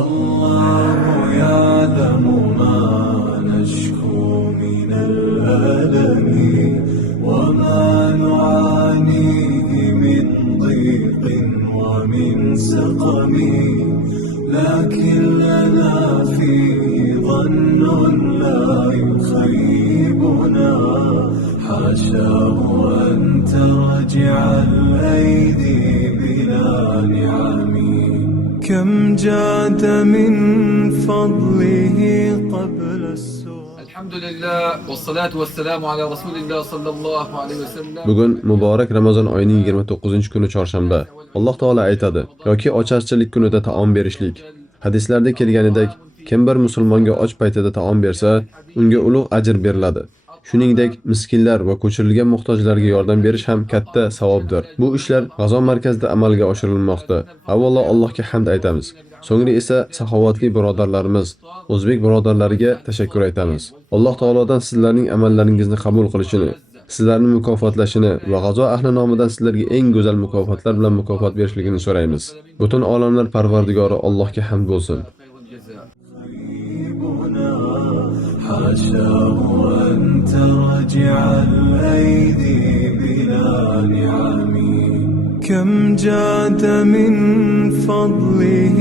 الله يعلم ما نشكو من الألم وما نعانيه من ضيق ومن سقم، لكن لنا فيه ظن لا يخيبنا، حاشاه أن ترجع الأيدي بلا نعم. كم جاد من فضله قبل السؤال. الحمد لله والصلاة والسلام على رسول الله صلى الله عليه وسلم. Bugun muborak Ramazon oyining 29-kuni chorshanba. Alloh taolo aytadi: yoki ocharchilik kunida taom berishlik. Hadislarda kelganidek, kim bir musulmonga och paytida taom bersa, unga ulug' ajr beriladi. Shuningdek, miskinlar va ko'chirilgan muhtojlarga yordam berish ham katta savobdir. Bu ishlar G'azon markazida amalga oshirilmoqda. Avvalo Allohga hamd aytamiz. So'ngra esa saxovatli birodarlarimiz, o'zbek birodarlariga tashakkur aytamiz. Alloh taolodan sizlarning amallaringizni qabul qilishini, sizlarni mukofotlashini va G'azo ahli nomidan sizlarga eng go'zal mukofotlar bilan mukofot berishligini so'raymiz. Butun olamlar Parvardigori Allohga hamd bo'lsin. حاشاه أن ترجع الأيدي بلا نعم. كم جاد من فضله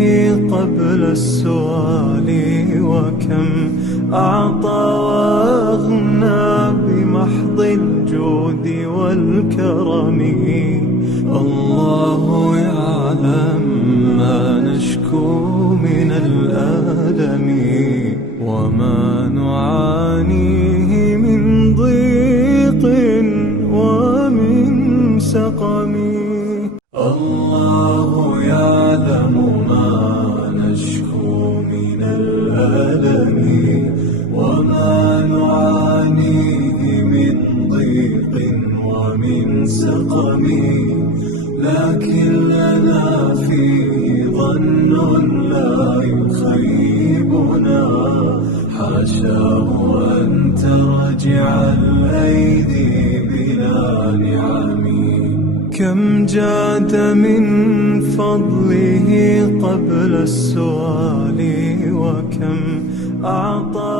قبل السؤال وكم أعطى وأغنى بمحض الجود والكرم. الله يعلم ما نشكو من الألم وما نعانيه من ضيق ومن سقم. الله يعلم ما نشكو من الألم وما نعانيه من ضيق ومن سقم، لكن لنا فيه ظن لا يخيبنا، حاشاه أن ترجع الأيدي بلا نعم. كم جاد من فضله قبل السؤال وكم أعطى